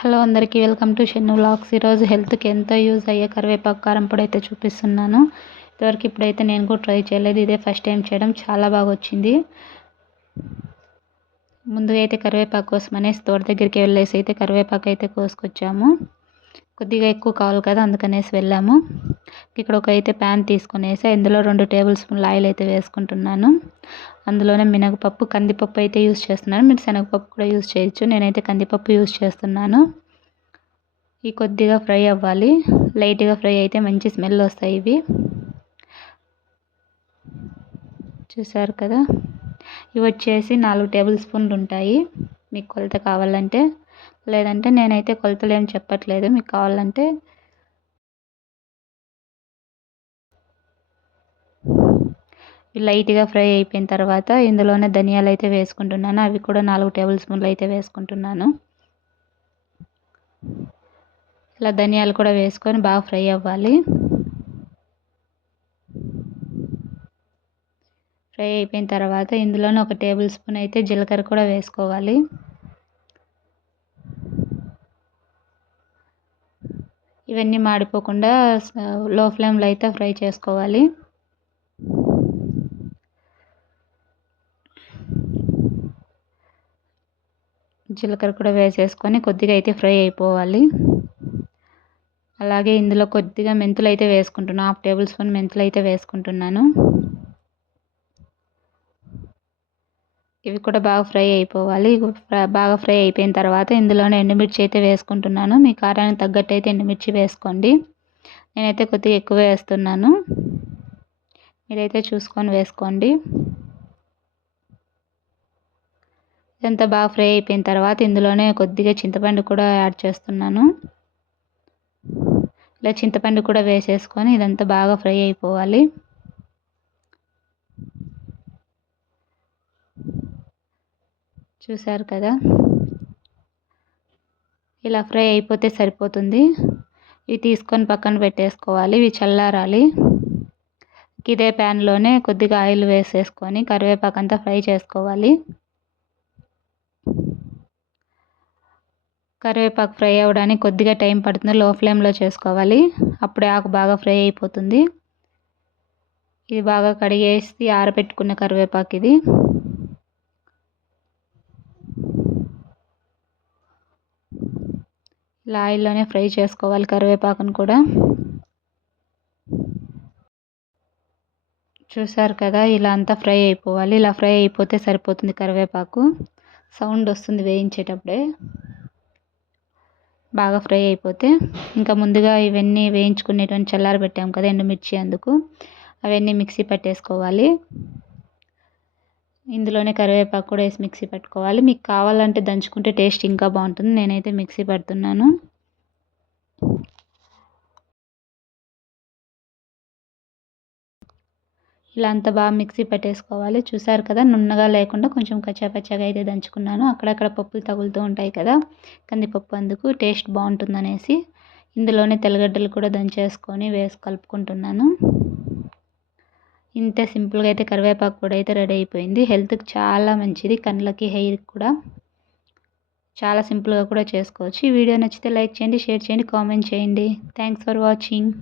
Hello అందరికీ welcome to Shannu vlogs. ఈరోజు హెల్త్కి ఎంతో యూజ్ అయ్యే కరివేపాకు కారం పొడి అయితే చూపిస్తున్నాను. ఇదివరకు ఇప్పుడైతే నేను కూడా ట్రై చేయలేదు. ఇదే ఫస్ట్ టైం చేయడం. చాలా బాగా వచ్చింది. ముందుగా అయితే కరివేపాకు కోసం అనేసి తోట దగ్గరికి వెళ్ళేసి అయితే కరివేపాకు అయితే కోసుకొచ్చాము. కొద్దిగా ఎక్కువ కావాలి కదా అందుకనేసి వెళ్ళాము. ఇక్కడ ఒక అయితే ప్యాన్ తీసుకునేసి ఇందులో రెండు టేబుల్ స్పూన్ల ఆయిల్ అయితే వేసుకుంటున్నాను. అందులోనే మినగపప్పు కందిపప్పు అయితే యూస్ చేస్తున్నాను. మీరు శనగపప్పు కూడా యూస్ చేయొచ్చు నేనైతే కందిపప్పు యూస్ చేస్తున్నాను. ఈ కొద్దిగా ఫ్రై అవ్వాలి. లైట్గా ఫ్రై అయితే మంచి స్మెల్ వస్తాయి ఇవి. చూసారు కదా? ఇవి వచ్చేసి నాలుగు టేబుల్ స్పూన్లు ఉంటాయి. మీకు కొలత కావాలంటే లేదంటే నేనైతే కొలతలు ఏం చెప్పట్లేదు. మీకు కావాలంటే లైట్గా ఫ్రై అయిపోయిన తర్వాత ఇందులోనే ధనియాలు అయితే వేసుకుంటున్నాను. అవి కూడా నాలుగు టేబుల్ స్పూన్లు అయితే వేసుకుంటున్నాను. ఇలా ధనియాలు కూడా వేసుకొని బాగా ఫ్రై అవ్వాలి. ఫ్రై అయిపోయిన తర్వాత ఇందులోనే ఒక టేబుల్ స్పూన్ అయితే జీలకర్ర కూడా వేసుకోవాలి. ఇవన్నీ మాడిపోకుండా లో ఫ్లేమ్లో అయితే ఫ్రై చేసుకోవాలి. జీలకర్ర కూడా వేసేసుకొని కొద్దిగా అయితే ఫ్రై అయిపోవాలి. అలాగే ఇందులో కొద్దిగా మెంతులు అయితే వేసుకుంటున్నాను హాఫ్ టేబుల్ స్పూన్ మెంతులు అయితే వేసుకుంటున్నాను. ఇవి కూడా బాగా ఫ్రై అయిపోవాలి. బాగా ఫ్రై అయిపోయిన తర్వాత ఇందులోనే ఎండుమిర్చి అయితే వేసుకుంటున్నాను. మీ కారానికి తగ్గట్టు అయితే ఎండుమిర్చి వేసుకోండి. నేనైతే కొద్దిగా ఎక్కువ వేస్తున్నాను. మీరైతే చూసుకొని వేసుకోండి. ఇదంతా బాగా ఫ్రై అయిపోయిన తర్వాత ఇందులోనే కొద్దిగా చింతపండు కూడా యాడ్ చేస్తున్నాను. ఇలా చింతపండు కూడా వేసేసుకొని ఇదంతా బాగా ఫ్రై అయిపోవాలి. చూసారు కదా? ఇలా ఫ్రై అయిపోతే సరిపోతుంది. ఇవి తీసుకొని పక్కన పెట్టేసుకోవాలి. ఇవి చల్లారాలి. ఇదే ప్యాన్లోనే కొద్దిగా ఆయిల్ వేసేసుకొని కరివేపాకు అంతా ఫ్రై చేసుకోవాలి. కరివేపాకు ఫ్రై అవ్వడానికి కొద్దిగా టైం పడుతుంది. లో ఫ్లేమ్లో చేసుకోవాలి. అప్పుడే ఆకు బాగా ఫ్రై అయిపోతుంది. ఇది బాగా కడిగేసి ఆరబెట్టుకున్న కరివేపాకు ఇది. ఇలా ఆయిల్లోనే ఫ్రై చేసుకోవాలి కరివేపాకును కూడా. చూసారు కదా ఇలా అంతా ఫ్రై అయిపోవాలి. ఇలా ఫ్రై అయిపోతే సరిపోతుంది కరివేపాకు. సౌండ్ వస్తుంది వేయించేటప్పుడే. బాగా ఫ్రై అయిపోతే. ఇంకా ముందుగా ఇవన్నీ వేయించుకునేటువంటి చల్లారబెట్టాం కదా ఎండుమిర్చి అందుకు. అవన్నీ మిక్సీ పట్టేసుకోవాలి. ఇందులోనే కరివేపాకు కూడా వేసి మిక్సీ పట్టుకోవాలి. మీకు కావాలంటే దంచుకుంటే టేస్ట్ ఇంకా బాగుంటుంది. నేనైతే మిక్సీ పడుతున్నాను. ఇలా అంత బాగా మిక్సీ పెట్టేసుకోవాలి. చూసారు కదా నున్నగా లేకుండా కొంచెం కచ్చాపచ్చాగా అయితే దంచుకున్నాను. అక్కడక్కడ పప్పులు తగులుతూ ఉంటాయి కదా కందిపప్పు అందుకు టేస్ట్ బాగుంటుందనేసి ఇందులోనే తెల్లగడ్డలు కూడా దంచేసుకొని వేసి కలుపుకుంటున్నాను. ఇంత సింపుల్గా అయితే కరివేపాకు కూడా అయితే రెడీ అయిపోయింది. హెల్త్కి చాలా మంచిది. కళ్ళకి హెయిర్కి కూడా చాలా సింపుల్గా కూడా చేసుకోవచ్చు. ఈ వీడియో నచ్చితే లైక్ చేయండి షేర్ చేయండి కామెంట్ చేయండి. Thanks for watching.